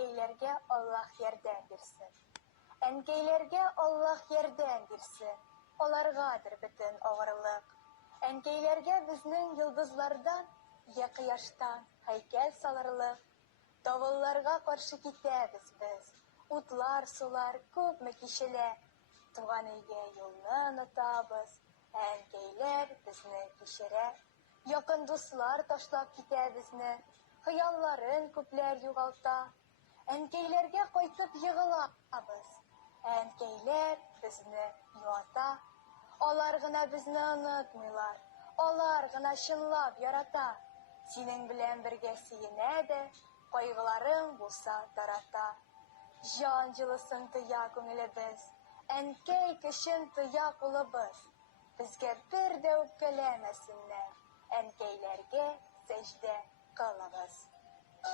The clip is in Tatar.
әнкәйләргә Аллаһ ярдәм бирсен. Әнкәйләргә Аллаһ ярдәм бирсен. Аларгадыр бөтен авырлык. Әнкәйләргә безнең йолдызлардан, я кояштан һәйкәл салырлык. Давылларга каршы китәбез без. Утлар, сулар күпме кичелә. Туган өйгә юлны онытабыз. Әнкәйләр безне кичерә. Якын дуслар ташлап китә безне. Хыялларын күпләр югалта. Әнкәйләргә кайтып егылабыз. Әнкәйләр безне юата. Алар гына безне онытмыйлар. Алар гына чынлап ярата. Синең белән бергә сөенә дә, кайгыларың булса тарата. Җан җылысын тыя күңелебез. Әнкәй көчен тыя кулыбыз. Безгә бер дә үпкәләмәсеннәр. Әнкәйләргә сәҗдә кылабыз.